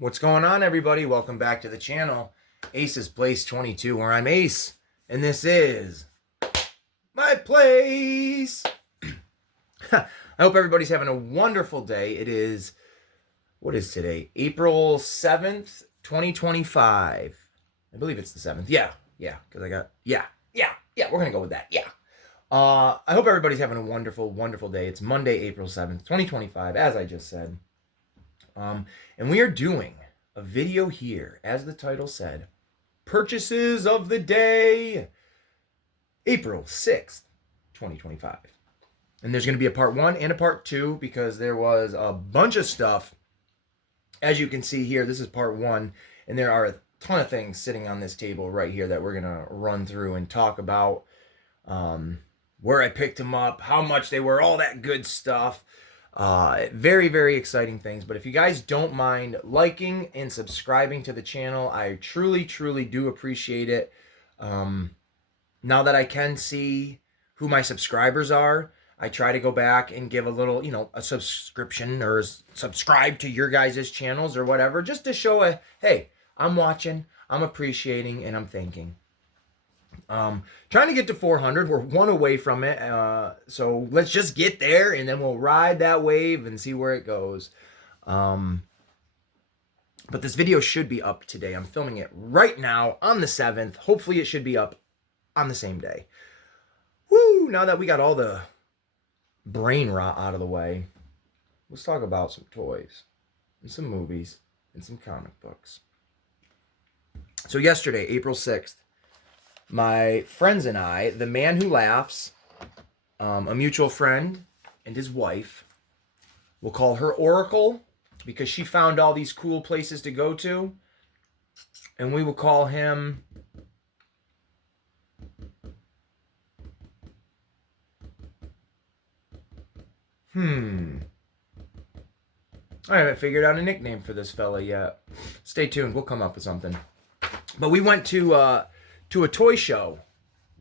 What's going on, everybody? Welcome back to the channel, Ace's Place 22, where I'm Ace, and this is my place. I hope everybody's having a wonderful day. It is, what is today? April 7th, 2025. I believe it's the 7th. Yeah, because we're going to go with that. Yeah. I hope everybody's having a wonderful, wonderful day. It's Monday, April 7th, 2025, as I just said. And we are doing a video here, as the title said, purchases of the day, April 6th, 2025. And there's going to be a part 1 and a part 2 because there was a bunch of stuff. As you can see here, this is part 1, and there are a ton of things sitting on this table right here that we're going to run through and talk about. Where I picked them up, how much they were, all that good stuff. Very, very exciting things. But if you guys don't mind liking and subscribing to the channel, I truly, truly do appreciate it. Now that I can see who my subscribers are, I try to go back and give a little, a subscription or subscribe to your guys' channels or whatever, just to show hey, I'm watching, I'm appreciating, and I'm thanking. Trying to get to 400. We're one away from it. So let's just get there and then we'll ride that wave and see where it goes. But this video should be up today. I'm filming it right now on the 7th. Hopefully it should be up on the same day. Woo! Now that we got all the brain rot out of the way, let's talk about some toys and some movies and some comic books. So yesterday, April 6th, my friends and I, the man who laughs, a mutual friend and his wife, we'll call her Oracle because she found all these cool places to go to, and we will call him I haven't figured out a nickname for this fella yet. Stay tuned, we'll come up with something. But we went to a toy show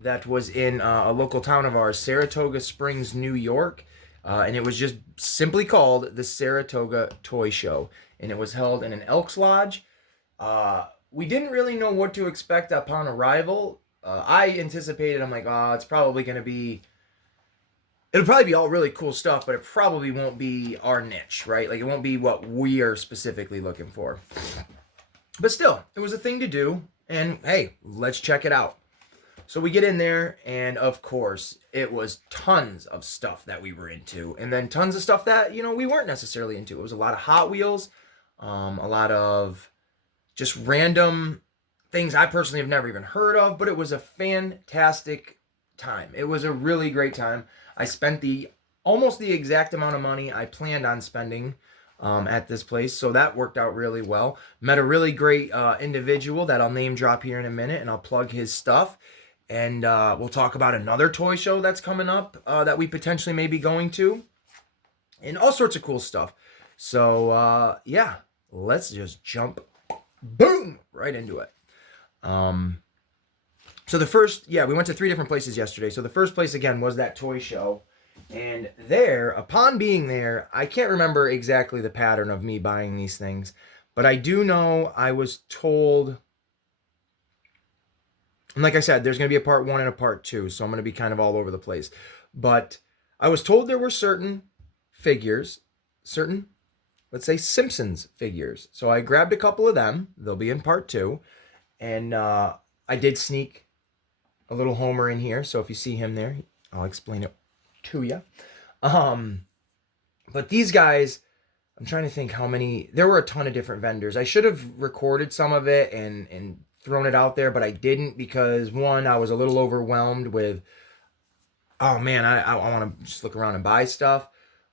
that was in a local town of ours, Saratoga Springs, New York. And it was just simply called the Saratoga Toy Show. And it was held in an Elks Lodge. We didn't really know what to expect upon arrival. I anticipated, I'm like, it's probably going to be, it'll probably be all really cool stuff, but it probably won't be our niche, right? Like, it won't be what we are specifically looking for. But still, it was a thing to do. And hey, let's check it out. So we get in there, and of course, it was tons of stuff that we were into, and then tons of stuff that, we weren't necessarily into. It was a lot of Hot Wheels, a lot of just random things I personally have never even heard of, but it was a fantastic time. It was a really great time. I spent almost the exact amount of money I planned on spending at this place, so that worked out really well. Met a really great individual that I'll name drop here in a minute, and I'll plug his stuff. And we'll talk about another toy show that's coming up that we potentially may be going to, and all sorts of cool stuff. So yeah, let's just jump, boom, right into it. So we went to 3 different places yesterday. So the first place again was that toy show. And there, upon being there, I can't remember exactly the pattern of me buying these things, but I do know I was told, and like I said, there's going to be a part 1 and a part 2, so I'm going to be kind of all over the place. But I was told there were certain figures, let's say Simpsons figures. So I grabbed a couple of them. They'll be in part 2. And I did sneak a little Homer in here, so if you see him there, I'll explain it to you. But these guys, I'm trying to think how many, there were a ton of different vendors. I should have recorded some of it and thrown it out there, but I didn't because, one, I was a little overwhelmed with, oh man, I want to just look around and buy stuff,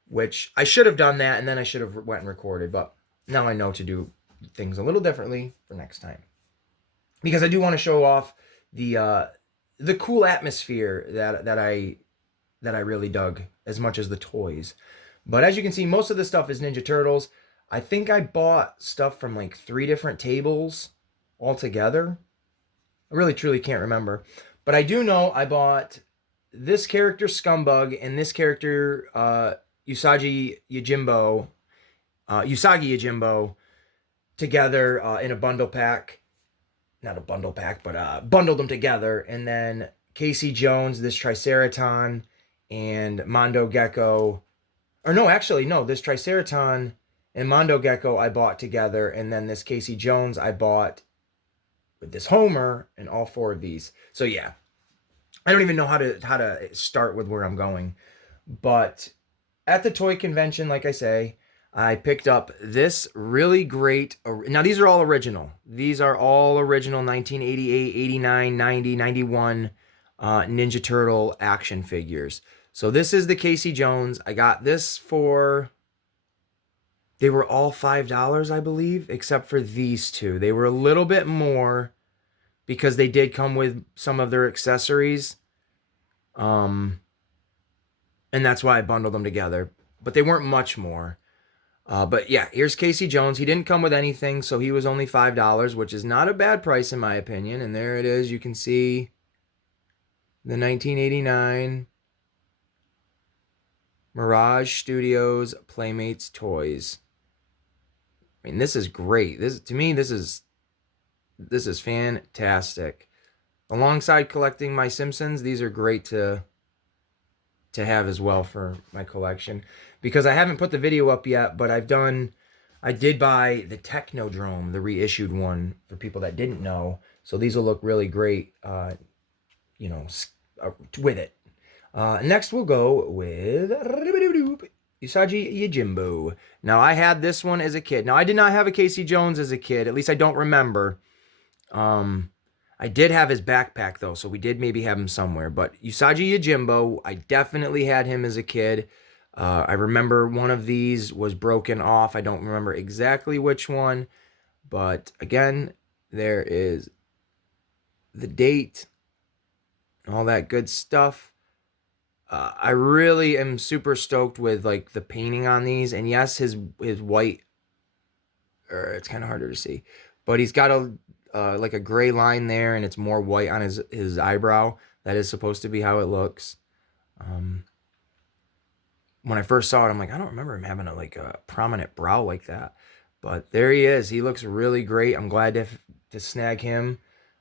which I should have done that, and then I should have went and recorded, but now I know to do things a little differently for next time. Because I do want to show off the cool atmosphere that I really dug as much as the toys. But as you can see, most of the stuff is Ninja Turtles. I think I bought stuff from like 3 different tables altogether. I really truly can't remember. But I do know I bought this character Scumbug and this character Usagi Yojimbo together in a bundle pack. Not a bundle pack, but bundled them together. And then Casey Jones, this Triceraton, and Mondo Gecko. Or no, actually, no. This Triceraton and Mondo Gecko I bought together. And then this Casey Jones I bought with this Homer and all 4 of these. So yeah, I don't even know how to start with where I'm going. But at the toy convention, like I say, I picked up this really great. Now, these are all original. These are all original 1988, 89, 90, 91 Ninja Turtle action figures. So this is the Casey Jones. I got this for... They were all $5, I believe, except for these 2. They were a little bit more because they did come with some of their accessories. And that's why I bundled them together. But they weren't much more. But yeah, here's Casey Jones. He didn't come with anything, so he was only $5, which is not a bad price in my opinion. And there it is. You can see the 1989 Mirage Studios Playmates Toys. I mean, this is great. To me, this is fantastic. Alongside collecting my Simpsons, these are great to have as well for my collection, because I haven't put the video up yet, but I did buy the Technodrome, the reissued one, for people that didn't know. So these will look really great, with it. Next we'll go with Usagi Yojimbo. Now I had this one as a kid. Now I did not have a Casey Jones as a kid, at least I don't remember. I did have his backpack, though, so we did maybe have him somewhere. But Usagi Yojimbo, I definitely had him as a kid. I remember one of these was broken off. I don't remember exactly which one. But, again, there is the date, all that good stuff. I really am super stoked with, like, the painting on these. And, yes, his white, it's kind of harder to see. But he's got like a gray line there, and it's more white on his eyebrow. That is supposed to be how it looks. When I first saw it, I'm like, I don't remember him having a prominent brow like that. But there he is. He looks really great. I'm glad to snag him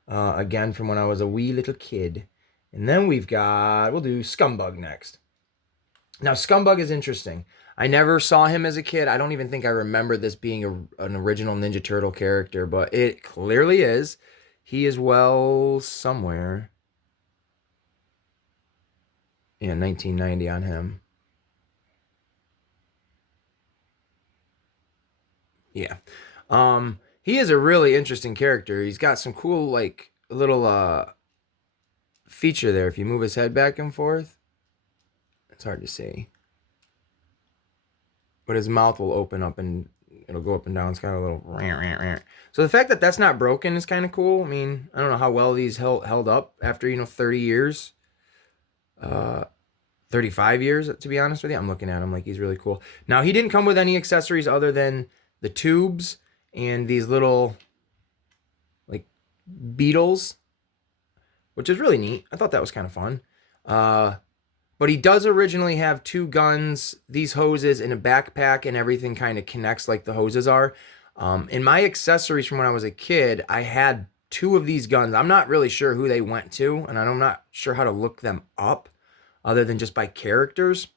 again from when I was a wee little kid. And then we'll do Scumbug next. Now, Scumbug is interesting. I never saw him as a kid. I don't even think I remember this being an original Ninja Turtle character, but it clearly is. He is well somewhere. Yeah, 1990 on him. Yeah. He is a really interesting character. He's got some cool, like, little feature there. If you move his head back and forth, it's hard to see. But his mouth will open up and it'll go up and down. It's got a little rant, rant, rant. So the fact that that's not broken is kind of cool. I mean, I don't know how well these held up after, 30 years. 35 years, to be honest with you. I'm looking at him like he's really cool. Now, he didn't come with any accessories other than the tubes and these little, like, beetles, which is really neat. I thought that was kind of fun. But he does originally have 2 guns, these hoses, and a backpack, and everything kind of connects like the hoses are. In my accessories from when I was a kid, I had 2 of these guns. I'm not really sure who they went to, and I'm not sure how to look them up other than just by characters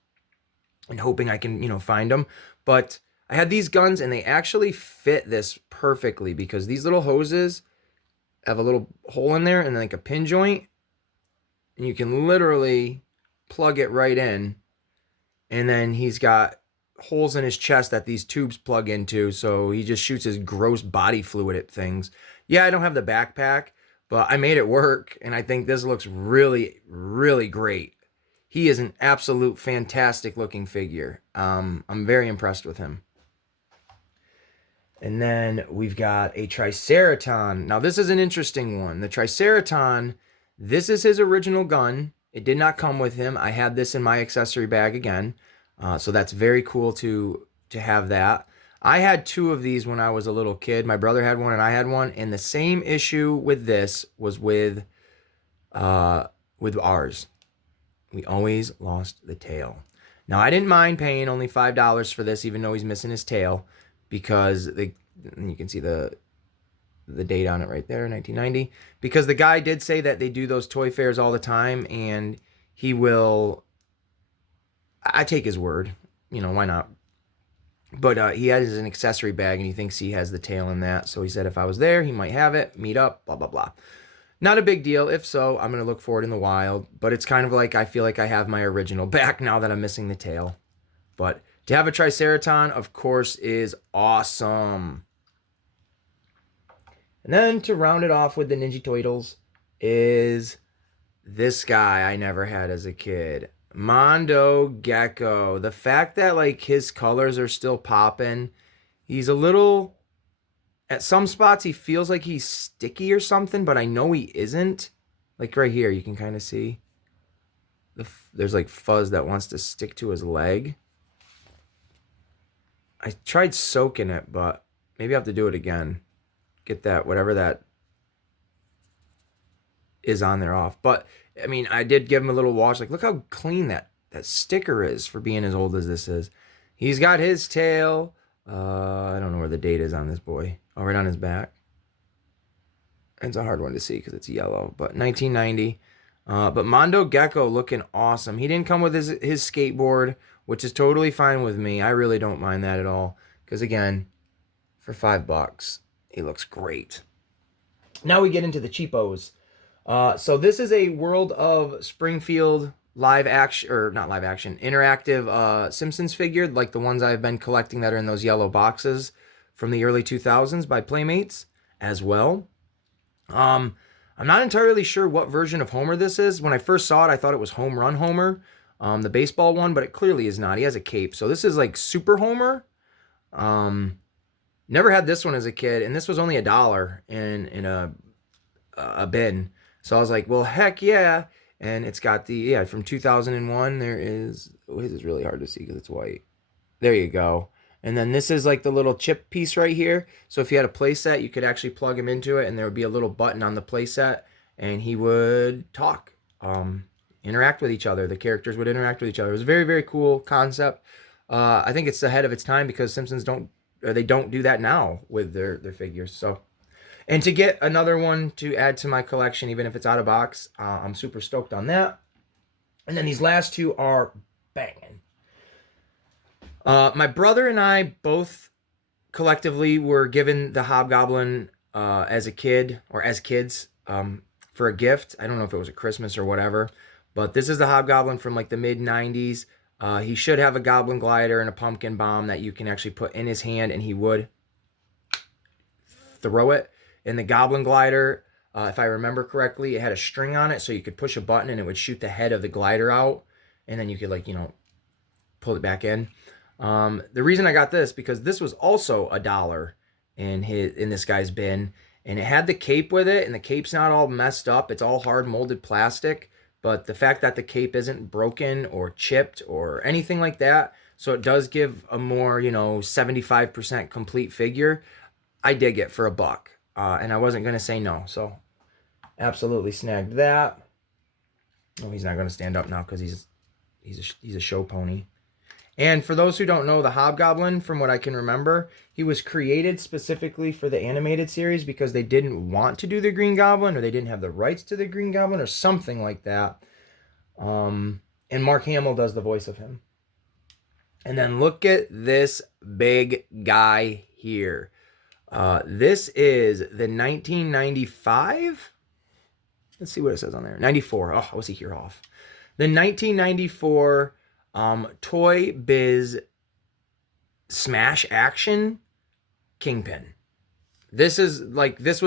and hoping I can, find them. But I had these guns, and they actually fit this perfectly because these little hoses have a little hole in there and like a pin joint, and you can literally plug it right in. And then he's got holes in his chest that these tubes plug into, so he just shoots his gross body fluid at things. Yeah, I don't have the backpack, but I made it work, and I think this looks really, really great. He is an absolute fantastic looking figure. I'm very impressed with him. And then we've got a Triceraton. Now, this is an interesting one. The Triceraton, this is his original gun. It did not come with him. I had this in my accessory bag again. So that's very cool to have that. I had 2 of these when I was a little kid. My brother had one and I had one. And the same issue with this was with ours. We always lost the tail. Now, I didn't mind paying only $5 for this, even though he's missing his tail, because And you can see the date on it right there, 1990. Because the guy did say that they do those toy fairs all the time, and he will. I take his word. You know, why not? But he has an accessory bag, and he thinks he has the tail in that. So he said if I was there, he might have it. Meet up, blah, blah, blah. Not a big deal. If so, I'm going to look for it in the wild. But it's kind of like I feel like I have my original back now that I'm missing the tail. But to have a Triceraton, of course, is awesome. And then to round it off with the Ninja Turtles is this guy I never had as a kid. Mondo Gecko. The fact that like his colors are still popping. He's a little... At some spots, he feels like he's sticky or something, but I know he isn't. Like right here, you can kind of see. There's like fuzz that wants to stick to his leg. I tried soaking it, but maybe I have to do it again. Get that, whatever that is on there off. But, I mean, I did give him a little wash. Like, look how clean that sticker is for being as old as this is. He's got his tail. I don't know where the date is on this boy. Oh, right on his back. It's a hard one to see because it's yellow. But 1990. But Mondo Gecko looking awesome. He didn't come with his skateboard, which is totally fine with me. I really don't mind that at all. Because, again, for $5, he looks great. Now we get into the cheapos. So this is a World of Springfield live action, or not live action, interactive Simpsons figure, like the ones I've been collecting that are in those yellow boxes from the early 2000s by Playmates as well. I'm not entirely sure what version of Homer this is. When I first saw it, I thought it was Home Run Homer, the baseball one, but it clearly is not. He has a cape. So this is like Super Homer. Never had this one as a kid, and this was only $1 in a bin. So I was like, well, heck yeah. And it's got the, from 2001, there is, this is really hard to see because it's white. There you go. And then this is like the little chip piece right here. So if you had a playset, you could actually plug him into it, and there would be a little button on the playset, and he would talk, interact with each other. The characters would interact with each other. It was a very, very cool concept. I think it's ahead of its time because Simpsons don't do that now with their figures. So, and to get another one to add to my collection, even if it's out of box, I'm super stoked on that. And then these last two are banging. My brother and I both collectively were given the Hobgoblin as a kid, or as kids, for a gift. I don't know if it was a Christmas or whatever, but this is the Hobgoblin from like the mid-90s. He should have a Goblin Glider and a Pumpkin Bomb that you can actually put in his hand, and he would throw it. And the Goblin Glider, if I remember correctly, it had a string on it, so you could push a button and it would shoot the head of the glider out, and then you could, like, pull it back in. The reason I got this, because this was also $1 in this guy's bin, and it had the cape with it, and the cape's not all messed up. It's all hard molded plastic, but the fact that the cape isn't broken or chipped or anything like that, so it does give a more, 75% complete figure. I dig it for $1. And I wasn't going to say no, so absolutely snagged that. Oh, he's not going to stand up now because he's a show pony. And for those who don't know, the Hobgoblin, from what I can remember, he was created specifically for the animated series because they didn't want to do the Green Goblin, or they didn't have the rights to the Green Goblin, or something like that. And Mark Hamill does the voice of him. And then look at this big guy here. This is the 1995. Let's see what it says on there. 94. Oh, I was here off. The 1994 Toy Biz Smash Action Kingpin. This was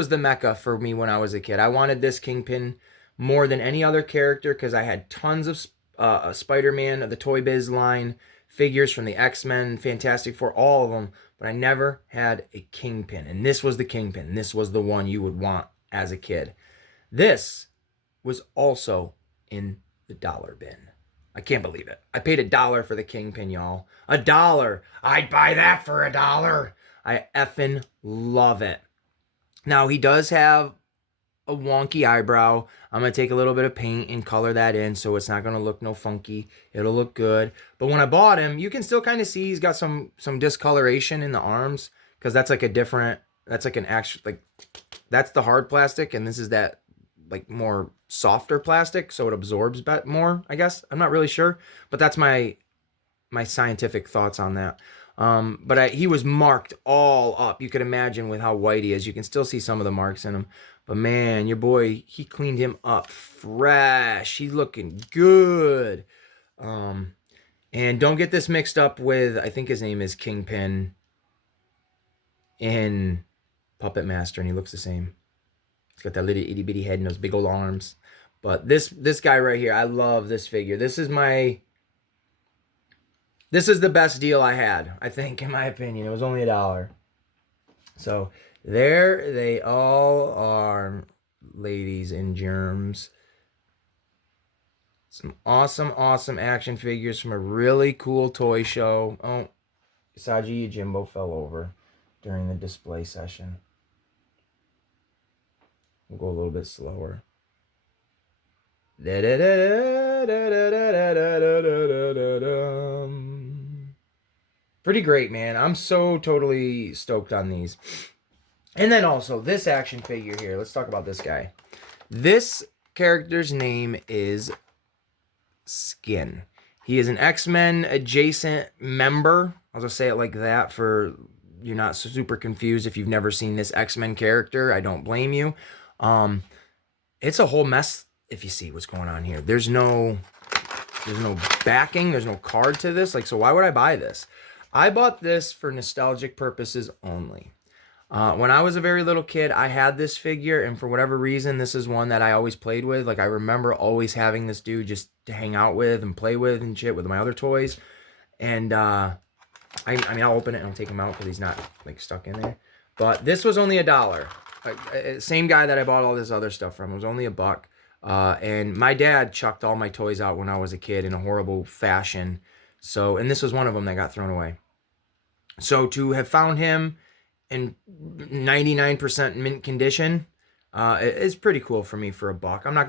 the mecca for me when I was a kid. I wanted this Kingpin more than any other character because I had tons of Spider-Man of the Toy Biz line, figures from the X-Men, Fantastic Four, all of them, but I never had a Kingpin. And this was the Kingpin. This was the one you would want as a kid. This was also in the dollar bin. I can't believe it. I paid $1 for the Kingpin, y'all. $1. I'd buy that for $1. I effing love it. Now, he does have a wonky eyebrow. I'm going to take a little bit of paint and color that in so it's not going to look no funky. It'll look good. But when I bought him, you can still kind of see he's got some discoloration in the arms because that's like a different, that's like an actual, like, that's the hard plastic, and this is that like more softer plastic, so it absorbs more, I guess. I'm not really sure, but that's my scientific thoughts on that. But he was marked all up. You could imagine with how white he is. You can still see some of the marks in him. But man, your boy, he cleaned him up fresh. He's looking good. And don't get this mixed up with, I think his name is Kingpin in Puppet Master, and he looks the same. He's got that little itty bitty head and those big old arms. But this guy right here, I love this figure. This is the best deal I had, I think, in my opinion. It was only $1. So there they all are, ladies and germs. Some awesome, awesome action figures from a really cool toy show. Oh, Saji Yojimbo fell over during the display session. We'll go a little bit slower. Pretty great, man. I'm so totally stoked on these. And then also, this action figure here. Let's talk about this guy. This character's name is Skin. He is an X-Men adjacent member. I'll just say it like that for you're not super confused if you've never seen this X-Men character. I don't blame you. It's a whole mess if you see what's going on here. There's no backing. There's no card to this. Like, so why would I buy this? I bought this for nostalgic purposes only. When I was a very little kid, I had this figure, and for whatever reason, this is one that I always played with. Like, I remember always having this dude just to hang out with and play with and shit with my other toys. And, I mean, I'll open it and I'll take him out because he's not, like, stuck in there. But this was only $1. Same guy that I bought all this other stuff from. It was only $1. And my dad chucked all my toys out when I was a kid in a horrible fashion. So, and this was one of them that got thrown away. So to have found him in 99% mint condition, it's pretty cool for me for $1. I'm not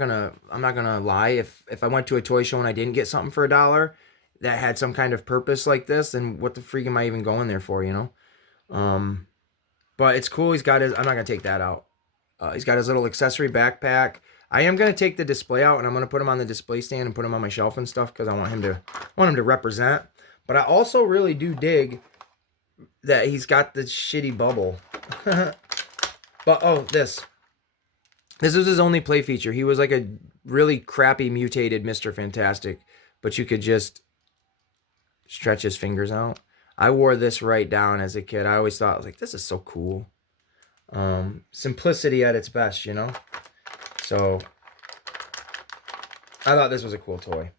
gonna lie. If I went to a toy show and I didn't get something for $1 that had some kind of purpose like this, then what the freak am I even going there for, you know? But it's cool. He's got his, I'm not gonna take that out. He's got his little accessory backpack. I am gonna take the display out and I'm gonna put him on the display stand and put him on my shelf and stuff because I want him to represent. But I also really do dig that he's got the shitty bubble. But oh, this was his only play feature. He was like a really crappy mutated Mr. Fantastic, but you could just stretch his fingers out. I wore this right down as a kid. I always thought, I was like, this is so cool. Simplicity at its best, you know? So I thought this was a cool toy.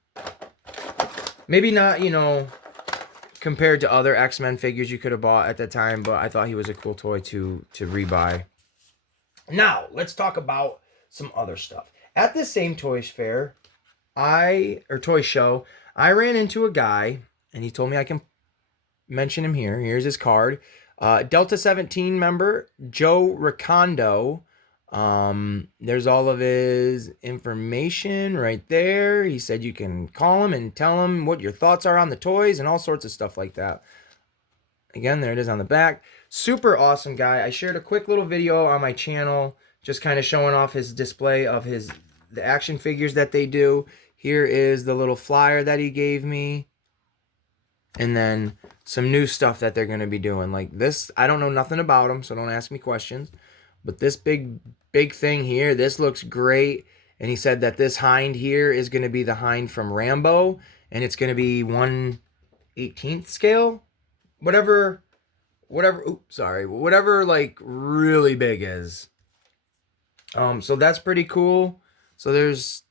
Maybe not, you know, compared to other X-Men figures you could have bought at the time, but I thought he was a cool toy to rebuy. Now, let's talk about some other stuff. At this same toy fair, toy show, I ran into a guy, and he told me I can mention him here. Here's his card. Delta 17 member, Joe Ricondo. There's all of his information right there. He said you can call him and tell him what your thoughts are on the toys and all sorts of stuff like that. Again, there it is on the back. Super awesome guy. I shared a quick little video on my channel just kind of showing off his display of the action figures that they do. Here is the little flyer that he gave me. And then some new stuff that they're going to be doing. Like this, I don't know nothing about them, so don't ask me questions. But this big thing here, this looks great. And he said that this hind here is going to be the hind from Rambo. And it's going to be 1/18th scale. Whatever, like, really big is. So that's pretty cool. So there's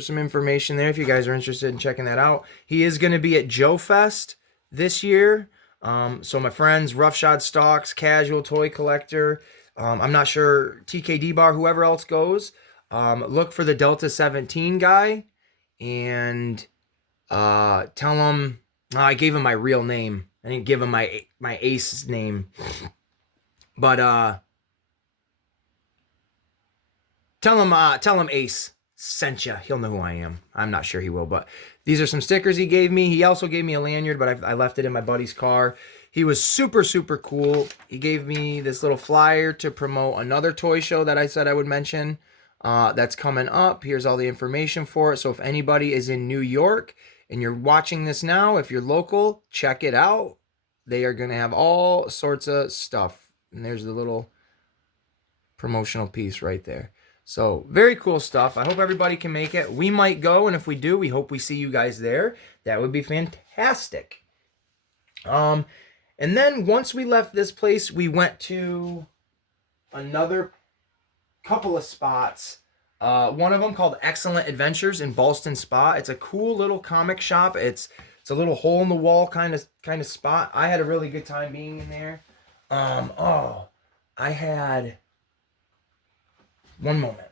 some information there if you guys are interested in checking that out. He is going to be at Joe Fest this year. So my friends, Roughshod Stocks, Casual Toy Collector, I'm not sure, TKD Bar, whoever else goes, look for the Delta 17 guy and tell him, I gave him my real name. I didn't give him my ace name. But tell him Ace sent you. He'll know who I am. I'm not sure he will, but these are some stickers he gave me. He also gave me a lanyard, but I left it in my buddy's car. He was super, super cool. He gave me this little flyer to promote another toy show that I said I would mention. That's coming up. Here's all the information for it. So if anybody is in New York and you're watching this now, if you're local, check it out. They are going to have all sorts of stuff. And there's the little promotional piece right there. So very cool stuff. I hope everybody can make it. We might go, and if we do, we hope we see you guys there. That would be fantastic. And then once we left this place, we went to another couple of spots. One of them called Excellent Adventures in Ballston Spa. It's a cool little comic shop. It's a little hole in the wall kind of spot. I had a really good time being in there. I had one moment.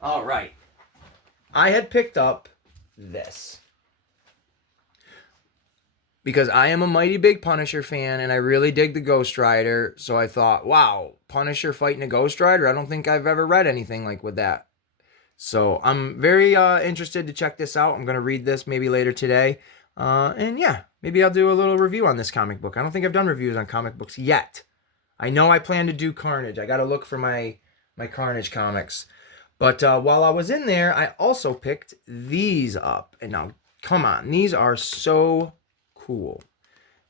All right. I had picked up this because I am a mighty big Punisher fan and I really dig the Ghost Rider. So I thought, wow, Punisher fighting a Ghost Rider? I don't think I've ever read anything like with that. So I'm very interested to check this out. I'm going to read this maybe later today. And yeah, maybe I'll do a little review on this comic book. I don't think I've done reviews on comic books yet. I know I plan to do Carnage. I got to look for my Carnage comics. But while I was in there, I also picked these up. And now, come on. These are so cool.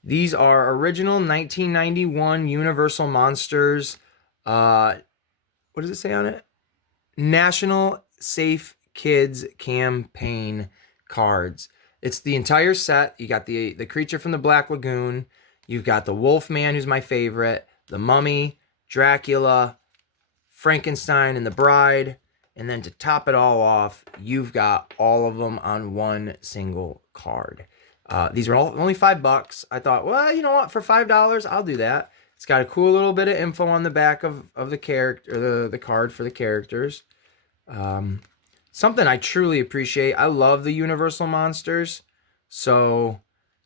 These are original 1991 Universal Monsters. What does it say on it? National Safe Kids Campaign cards. It's the entire set. You got the creature from the Black Lagoon. You've got the Wolfman, who's my favorite. The Mummy, Dracula, Frankenstein, and the Bride. And then to top it all off, you've got all of them on one single card. These are only $5. I thought, well, you know what? For $5, I'll do that. It's got a cool little bit of info on the back of the character, the card for the characters. Something I truly appreciate. I love the Universal Monsters. So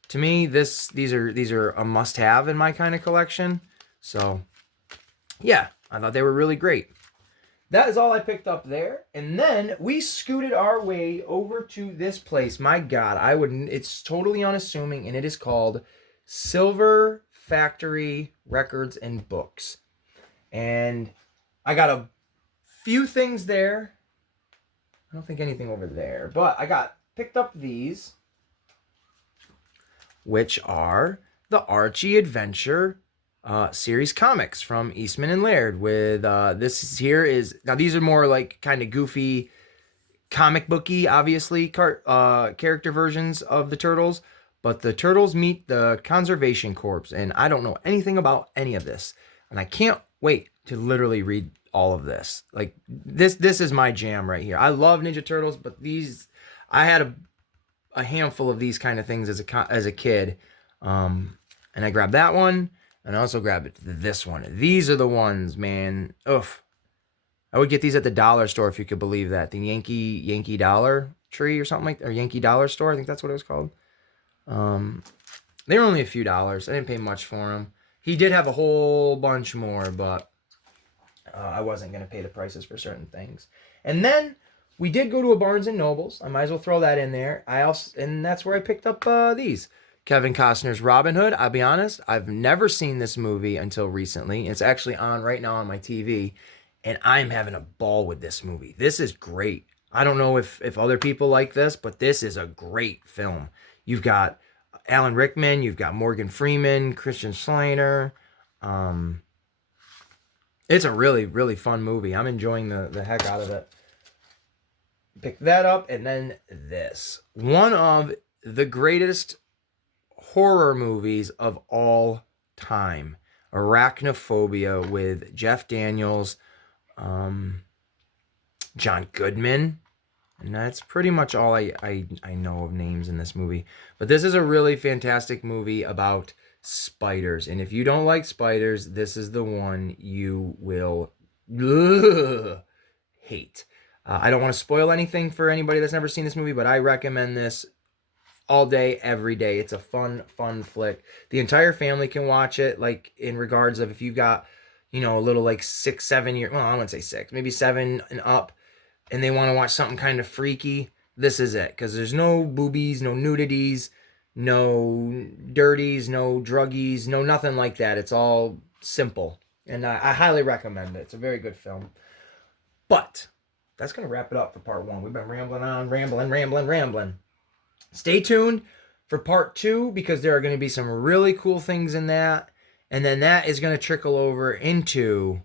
to me, these are a must-have in my kind of collection. So yeah, I thought they were really great. That is all I picked up there. And then we scooted our way over to this place. My God, it's totally unassuming, and it is called Silver Factory Records and Books. And I got a few things there. I don't think anything over there, but I picked up these, which are the Archie Adventure series comics from Eastman and Laird. With now these are more like kind of goofy, comic booky, obviously character versions of the Turtles. But the Turtles meet the Conservation Corps, and I don't know anything about any of this, and I can't wait to literally read all of this. Like this is my jam right here. I love Ninja Turtles, but I had a handful of these kind of things as a kid, and I grabbed that one, and I also grabbed this one. These are the ones, man. Oof. I would get these at the dollar store, if you could believe that. The Yankee Dollar Tree or something like that, or Yankee Dollar Store. I think that's what it was called. They were only a few dollars. I didn't pay much for them. He did have a whole bunch more, but I wasn't going to pay the prices for certain things. And then we did go to a Barnes & Nobles. I might as well throw that in there. And that's where I picked up these. Kevin Costner's Robin Hood. I'll be honest, I've never seen this movie until recently. It's actually on right now on my TV, and I'm having a ball with this movie. This is great. I don't know if other people like this, but this is a great film. You've got Alan Rickman, you've got Morgan Freeman, Christian Slater. It's a really, really fun movie. I'm enjoying the heck out of it. Pick that up, and then this. One of the greatest horror movies of all time. Arachnophobia with Jeff Daniels, John Goodman. And that's pretty much all I know of names in this movie. But this is a really fantastic movie about spiders. And if you don't like spiders, this is the one you will hate. I don't want to spoil anything for anybody that's never seen this movie, but I recommend this all day, every day. It's a fun flick. The entire family can watch it, like in regards of if you've got, a little like 6, 7 year, well, I wouldn't say 6, maybe 7 and up. and they want to watch something kind of freaky, this is it. Because there's no boobies, no nudities, no dirties, no druggies, no nothing like that. It's all simple. And I highly recommend it. It's a very good film. But that's going to wrap it up for part 1. We've been rambling on, rambling. Stay tuned for part 2 because there are going to be some really cool things in that. And then that is going to trickle over into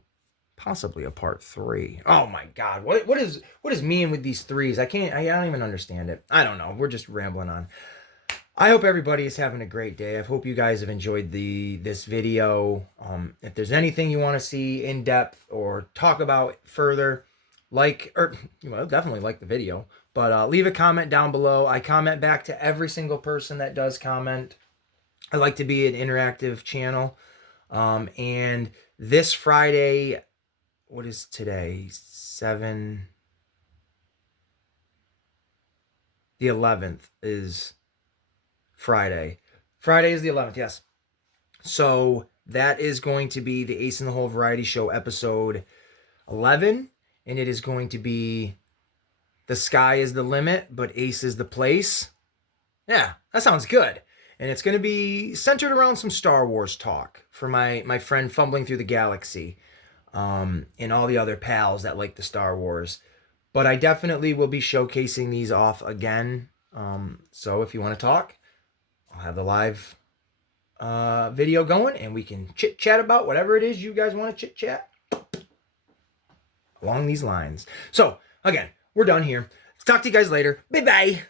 possibly a part 3. Oh my God. What is mean with these 3s? I don't even understand it. I don't know. We're just rambling on. I hope everybody is having a great day. I hope you guys have enjoyed this video. If there's anything you want to see in depth or talk about further, definitely like the video, but leave a comment down below. I comment back to every single person that does comment. I like to be an interactive channel. And this Friday, what is today? The 11th is Friday. Friday is the 11th, yes. So that is going to be the Ace in the Hole Variety Show episode 11. And it is going to be The Sky is the Limit, but Ace is the Place. Yeah, that sounds good. And it's going to be centered around some Star Wars talk for my friend Fumbling Through the Galaxy, and all the other pals that like the Star Wars. But I definitely will be showcasing these off again. So if you want to talk, I'll have the live video going, and we can chit-chat about whatever it is you guys want to chit-chat along these lines. So, again, we're done here. Talk to you guys later. Bye-bye.